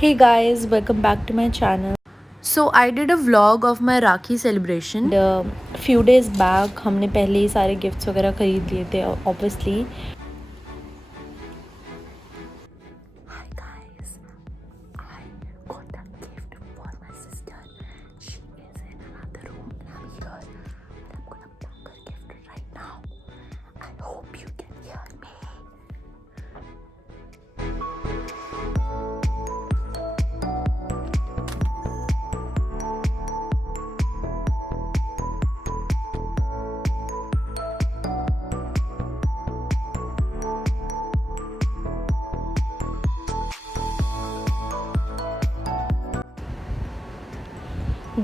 Hey guys, welcome back to my channel. So I did a vlog of my Rakhi celebration. Few days back हमने पहले ही सारे gifts वगैरह खरीद लिए थे obviously. Hi guys, I got a gift for my sister. She is in another room and I'm here and I'm gonna pack her gift right now. I hope you can hear me.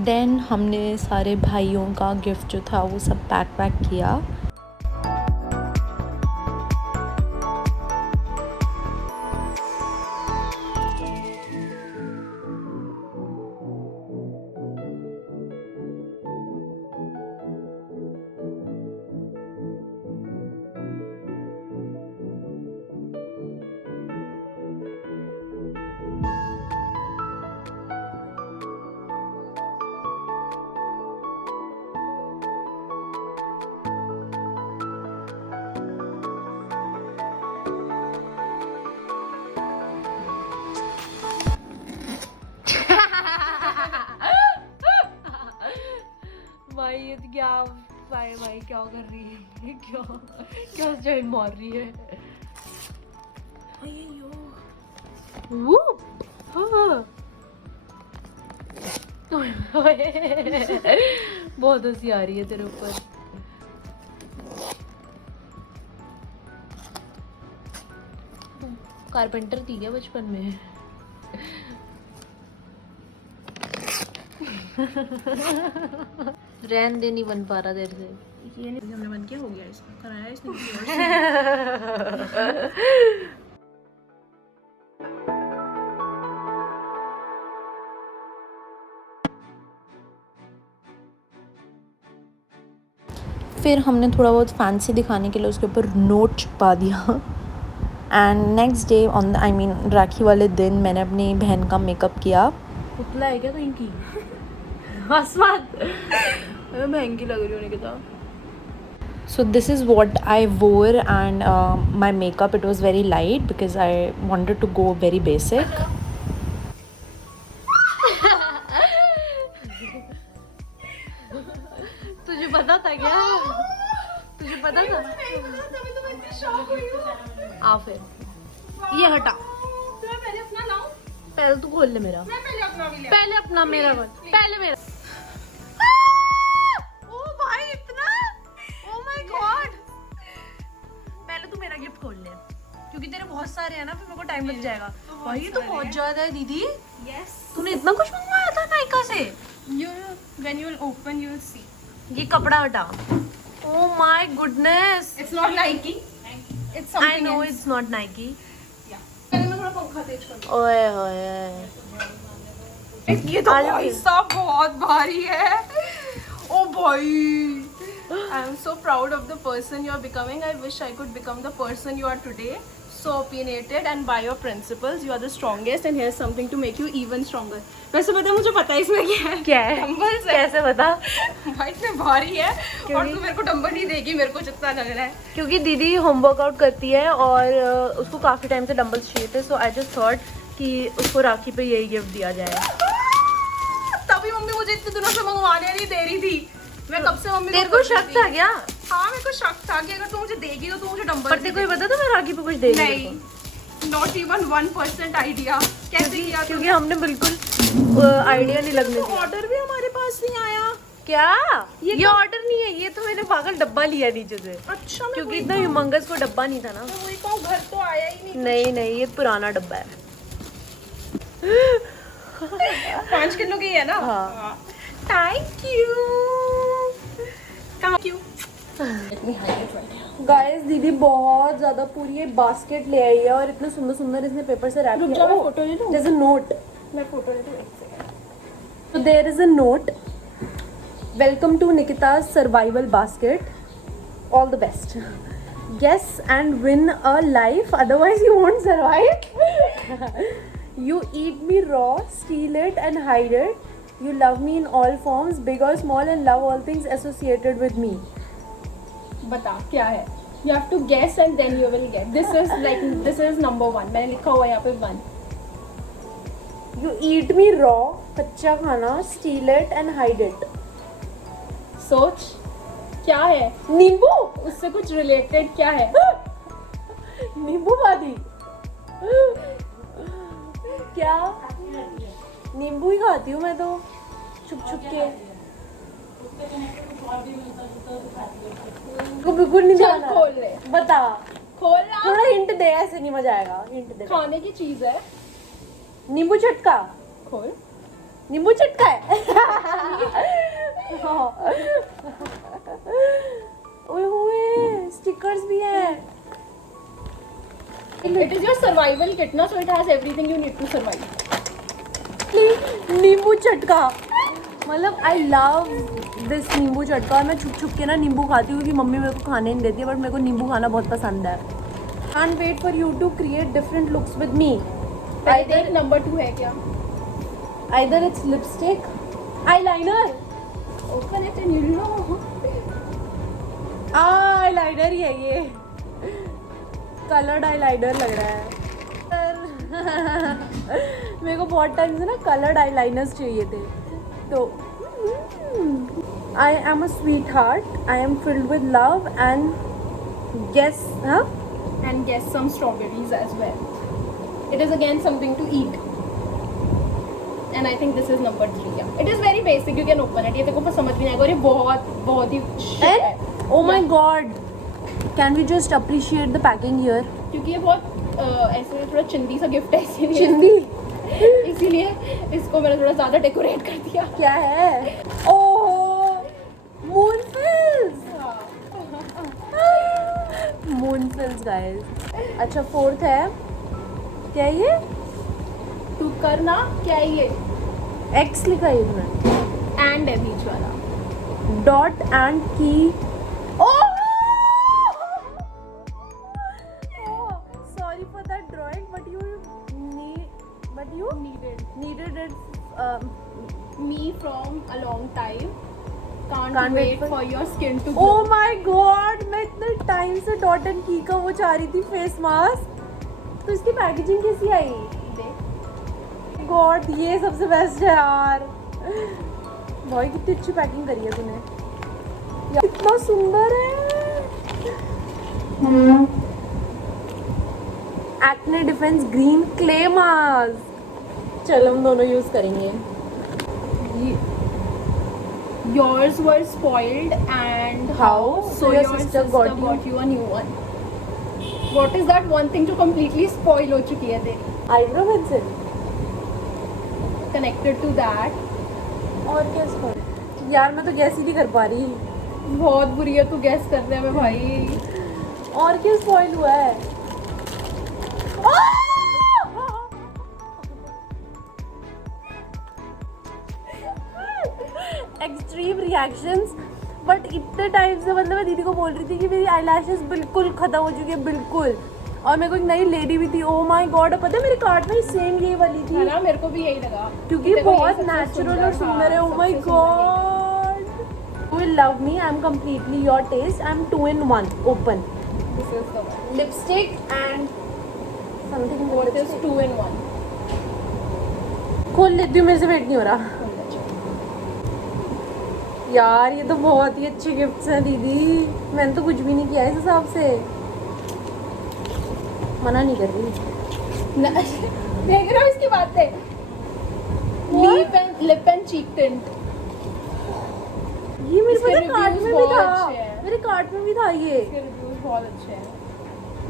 Then हमने सारे भाइयों का gift जो था वो सब pack किया. भाई ये तो क्या भाई क्या कर रही है क्या स्टाइल मार रही है. बहुत हंसी आ रही है तेरे ऊपर. कारपेंटर थी क्या बचपन में? रहन दे, नहीं बन पा रहा देर से. ये नहीं हमने बन किया, हो गया इसका कराया इसने. फिर हमने थोड़ा बहुत फैंसी दिखाने के लिए उसके ऊपर नोट चिपका दिया. एंड नेक्स्ट डे ऑन राखी वाले दिन मैंने अपनी बहन का मेकअप किया. पुतला है क्या कहीं की? आसमान महंगी लग रही हो Nikita. So this is what I wore and my makeup, it was very light because I wanted to go very basic. तुझे पता था क्या? तुझे पता था? आ फिर ये हटा. पहले अपना लाऊं? पहले तू खोल ले मेरा. पहले अपना मेरा खोल. पहले मेरा. ओ भाई इतना. Oh my God. पहले तू मेरा गिफ्ट खोल ले क्योंकि तेरे बहुत सारे हैं ना, फिर मेरे को टाइम लग जाएगा. भाई ये तो बहुत ज्यादा है दीदी. यस. तूने इतना कुछ मंगवाया था नायका से? When you will open, you will see. ये कपड़ा हटा. Oh my goodness. It's not Nike. It's something I know else. it's not Nike. पहले मैं थोड़ा पंखा तेज कर दूं. ओए ओए. ये तो भाई साहब बहुत भारी है. ओ भाई. I am so proud of the person you are becoming. I wish I could become the person you are today. So opinionated and by your principles, you are the strongest. And here's something to make you even stronger. वैसे पता है मुझे पता है इसमें क्या है. क्या है? डंबल्स है. कैसे बता? भाई इतने भारी है और तू मेरे को डंबल ही देगी मेरे को जितना लग रहा है. क्योंकि दीदी होम वर्कआउट करती है और उसको काफी टाइम से डंबल्स चाहिए थे. सो आई जस्ट थॉट कि उसको राखी पे यही गिफ्ट दिया जाए. तभी मम्मी मुझे इतने दिनों से मंगवाने नहीं दे रही थी. मैं कब से मम्मी तेरे को शक था क्या? हाँ मेरे को शक था कि अगर तू मुझे देगी तो तू मुझे डंबल. पर तेरे को ये पता था मैं राखी पे कुछ दे रही नहीं. Not even 1% idea. कैसे किया? क्योंकि हमने बिल्कुल आइडिया नहीं लगने दिया. ऑर्डर भी हमारे पास नहीं आया. क्या? ये ऑर्डर नहीं है, ये तो मैंने पागल डब्बा लिया नीचे से. अच्छा. क्योंकि इतना ह्यूमंगस को डब्बा नहीं था ना. मैं वही कहूँ घर तो आया ही नहीं. नहीं ये पुराना डब्बा है. 5 किलो की है ना. हाँ. Thank you. Thank you. Guys दीदी बहुत ज्यादा पूरी ये बास्केट ले आई है और इतने सुंदर सुंदर इसने पेपर से रैप किया. फोटो ले लूं. There's a note. मैं फोटो ले लूं. So there is a note. Welcome to Nikita's survival basket. All the best. Guess and win a life, otherwise you won't survive. You eat me raw, steal it and hide it. You love me in all forms, big or small, and love all things associated with me. बता क्या है? You have to guess and then you will get. This is number 1. मैंने लिखा हुआ है यहाँ पे 1. You eat me raw, कच्चा खाना, steal it and hide it. सोच क्या है? नींबू. उससे कुछ रिलेटेड क्या है? नींबू पानी. क्या? नींबू ही खाती हूँ मैं तो छुप छुप के. को बिल्कुल नहीं चल जाना. खोल ले. बता. खोलना. थोड़ा हिंट दे, ऐसे नहीं मजा आएगा. हिंट दे. खाने की चीज है. नींबू चटका. खोल. नींबू चटका है. ओए होए, स्टिकर्स भी हैं. It is your survival kit ना, so it has everything you need to survive. नींबू चटका. मतलब आई लव दिस नींबू चटका. और मैं छुप छुप के ना नींबू खाती हूँ क्योंकि मम्मी मेरे को खाने नहीं देती है, बट मेरे को नींबू खाना बहुत पसंद है. Can't wait for you to create different looks with me. पहले देख नंबर 2 है क्या? Either it's lipstick, eyeliner. Open it and you'll know. eyeliner ही है ये. कलर्ड eyeliner लग रहा है. मेरे को बहुत टाइम से ना कलर्ड eyeliners चाहिए थे. तो I am a sweetheart. I am filled with love and guess, huh? And guess some strawberries as well. It is again something to eat. And I think this is number 3. Yeah. It is very basic. You can open it. ये तेरे को समझ भी नहीं आएगा और ये बहुत ही shit है. And oh my god, can we just appreciate the packing here? क्योंकि ये बहुत ऐसे थोड़ा चिंदी सा गिफ्ट है इसीलिए. चिंदी. इसीलिए इसको मैंने थोड़ा ज़्यादा डेकोरेट कर दिया. क्या है? ओह, moonfills. moonfills guys. अच्छा 4th है. क्या है ये? तू करना क्या है ये? X लिखा है इसमें. And है बीच वाला. Dot and key. Oh! Sorry for that drawing, but you needed it. Me from a long time. Can't Can't wait wait for your skin to Oh glow. my god, मैं इतने time से dot and की का वो चाह रही थी face mask. तो इसकी पैकेजिंग कैसी आई? देख. गॉड, ये सबसे बेस्ट है यार. भाई कितनी अच्छी पैकिंग करी है तूने. यार कितना सुंदर है. Acne defence green clay mask. चलो हम दोनों यूज करेंगे. Yours were spoiled and How? so your sister got you a new one. What is that one thing जो completely spoil हो चुकी है तेरी? Eyebrow pencil. Connected to that. और क्या spoil? यार मैं तो गैस ही नहीं कर पा रही. बहुत बुरी है तू गैस करने में भाई. और क्या स्पॉइल हुआ है? Extreme reactions. बट इतने टाइम से मतलब मैं दीदी को बोल रही थी कि मेरी आईलैशेस बिल्कुल खत्म हो चुकी है बिल्कुल. और मेरे को एक नई लेडी भी थी. ओह माय गॉड, पता है मेरे कार्ड में सेम ये वाली थी. है ना, मेरे को भी यही लगा क्योंकि बहुत नेचुरल और सुंदर है. Oh my God. You will love me. I am completely your taste. I am 2 in 1. Open. This is the one. Lipstick and something. What is 2 in 1? खोल लेती हूँ, मेरे से वेट नहीं हो रहा. यार ये तो बहुत ही अच्छे गिफ्ट्स हैं दीदी. मैंने तो कुछ भी नहीं किया इस हिसाब से. मना नहीं कर रही. देख रहे हो इसकी बातें. Lip and cheek tint. ये मेरे इसके पता कार्ड reviews में भी बहुत था. अच्छे हैं. मेरे कार्ड में भी था ये. इसके रिव्यूज बहुत अच्छे हैं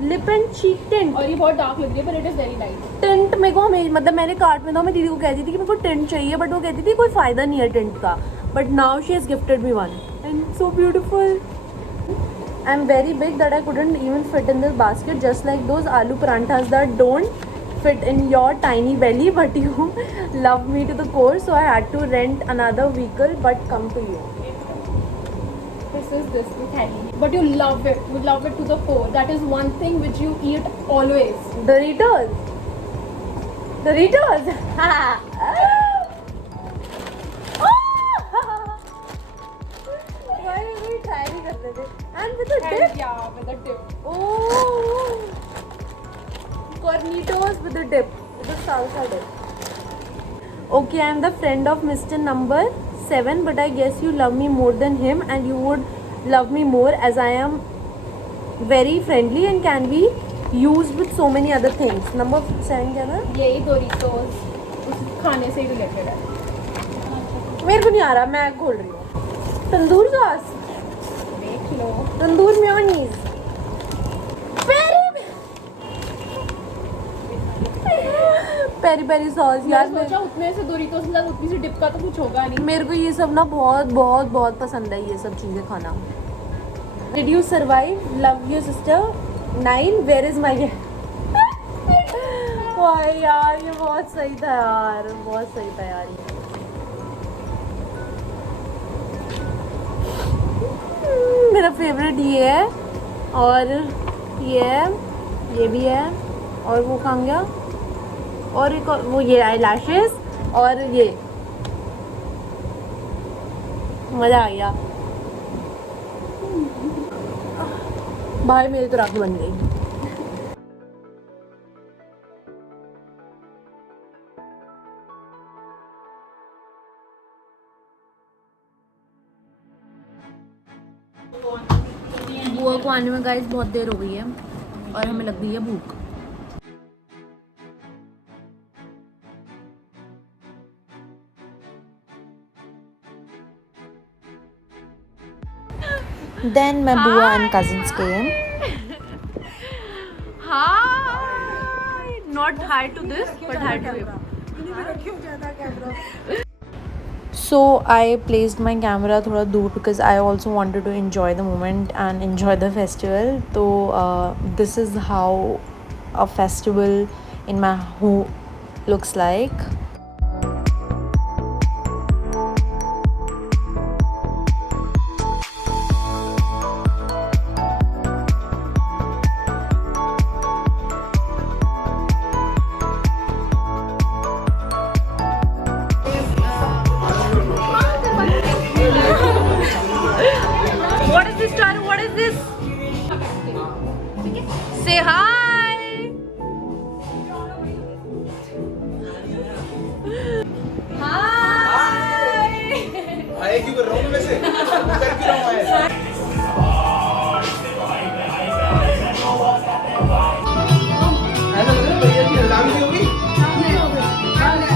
लिप एंड चीक टिंट. और ये बहुत डार्क लग रही है, पर it is very light. Tint मेरे को हमें मतलब मैंने कार्ड में था. मैं दीदी को कहती थी कि मेरे को टिंट चाहिए, बट वो कहती थी कोई फायदा नहीं है टिंट का. But now she has gifted me one and so beautiful. I am very big that I couldn't even fit in this basket, just like those aloo parathas that don't fit in your tiny belly, but you love me to the core, so I had to rent another vehicle but come to you. This is this candy, but you love it. You love it to the core. That is one thing which you eat always. Doritos. Doritos. Why are we trying कर रहे थे? And with a dip. Yeah, with a dip. Oh. Cornitos with a dip. With a salsa dip. Okay, I am the friend of Mr. Number 7, but I guess you love me more than him, and you would love me more as I am very friendly and can be used with so many other things. Number 7 क्या था? यही Doritos उस खाने से related है. मेरे को नहीं आ रहा, मैं खोल रही हूँ. तंदूर सॉस, देख लो. तंदूर मेयोनीज, पेरी पेरी सॉस. यार मैं सोचा उतने से डोरिटोस मतलब उतनी सी डिप का तो कुछ होगा नहीं. मेरे को ये सब ना बहुत बहुत बहुत पसंद है, ये सब चीज़ें खाना. Did you survive? Love your sister. 9. Where is my वाह यार, ये बहुत सही था यार, बहुत सही था यार ये. मेरा फेवरेट ये है, और ये है, ये भी है, और वो कहाँ गया, और एक वो ये आई लैशेस, और ये मज़ा आ गया. भाई मेरी तो राखी बन गई. बुआ को आने में गाइस बहुत देर हो गई है और हमें लग गई है भूख. Then my Bua and cousins came. Hi! Not hi to this, but hi to him. So I placed my camera थोड़ा दूर because I also wanted to enjoy the moment and enjoy the festival. So this is how a festival in my home looks like. What is this, Taru? What is this? Say hi. Hi. आए क्यों कर रहा हूँ मैं वैसे? कर क्यों रहा हूँ आए? ऐसा लग रहा है भैया की हलाल नहीं होगी?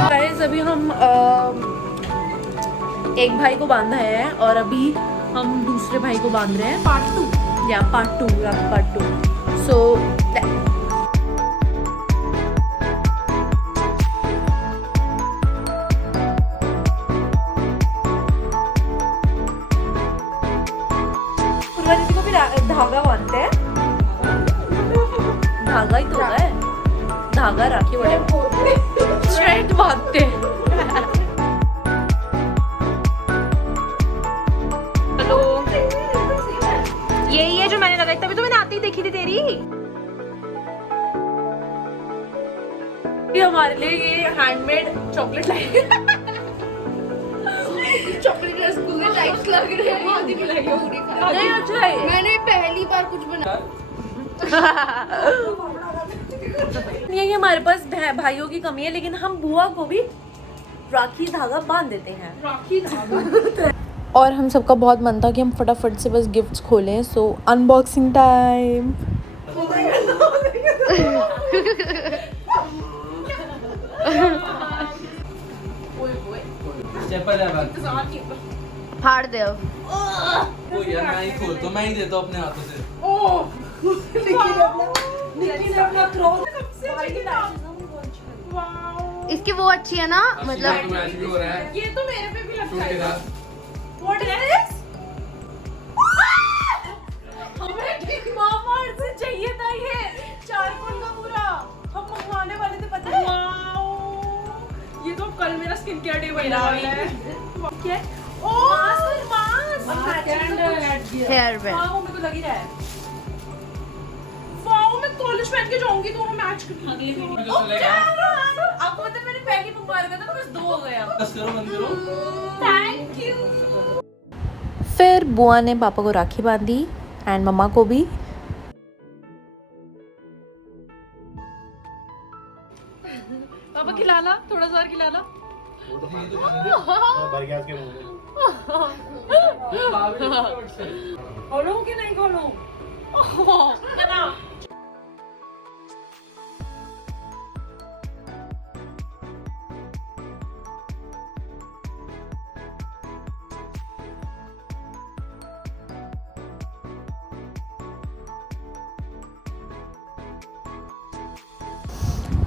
Guys, अभी हम एक भाई को बांधा है और अभी हम दूसरे भाई को बांध रहे हैं. पार्ट 2 या पार्ट 2 या पार्ट 2. सो पूर्वा दीदी को भी धागा बांधते हैं. धागा ही तो है, धागा राखी वाले स्ट्रेट बांधते हैं. यही है जो मैंने लगाई, तभी तो मैंने आती ही देखी थी तेरी. ये हमारे लिए ये हैंडमेड चॉकलेट लाई. चॉकलेट रसगुल्ले टाइप्स लग रहे हैं. आधी मिलाई होगी. नहीं अच्छा है. मैंने पहली बार कुछ बनाया. ये हमारे पास भाइयों की कमी है, लेकिन हम बुआ को भी राखी धागा बांध देते हैं. राखी धागा. और हम सबका बहुत मन था कि हम फटाफट से बस गिफ्ट्स खोलें. सो अनबॉक्सिंग टाइम. चप्पल है बात. फाड़ दे अब. वो यार मैं ही खोल तो मैं ही देता हूँ अपने हाथों से. इसकी वो अच्छी है ना, मतलब मैच भी हो रहा है. ये तो मेरे पे भी लगता शूट के है. साथ. What is this? हमें ठीक मामा से चाहिए था ये चारकोल का पूरा. हम मंगवाने वाले थे, पता है? वाओ, ये तो कल मेरा स्किन केयर डे बनने वाला है. क्या? Oh mask. Hair band. हाँ वो मेरे को लग ही रहा है. वाओ, मैं कॉलेज पहन के जाऊंगी तो मैं मैच करूंगी. तो चलेगा. अब मतलब मैंने पहली बुक मार था बस 2 हो गया। बस करो बंद करो। Thank you. फिर बुआ ने पापा को राखी बांधी एंड मम्मा को भी। पापा खिलाना, थोड़ा सा और खिलाना। भर गया उसके मुंह में। खोलूं कि नहीं खोलूं?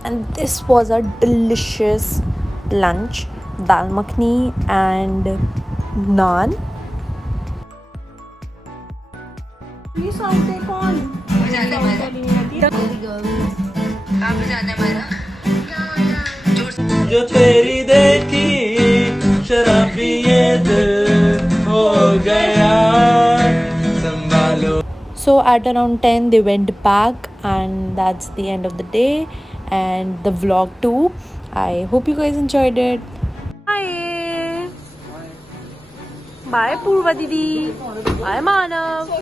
And this was a delicious lunch, dal makhni and naan. जो तेरी देखी शराबी ये दिल हो गया संभालो। So at around 10 they went back, and that's the end of the day and the vlog too. I hope you guys enjoyed it. Bye. Bye Purva Didi. Bye Manav.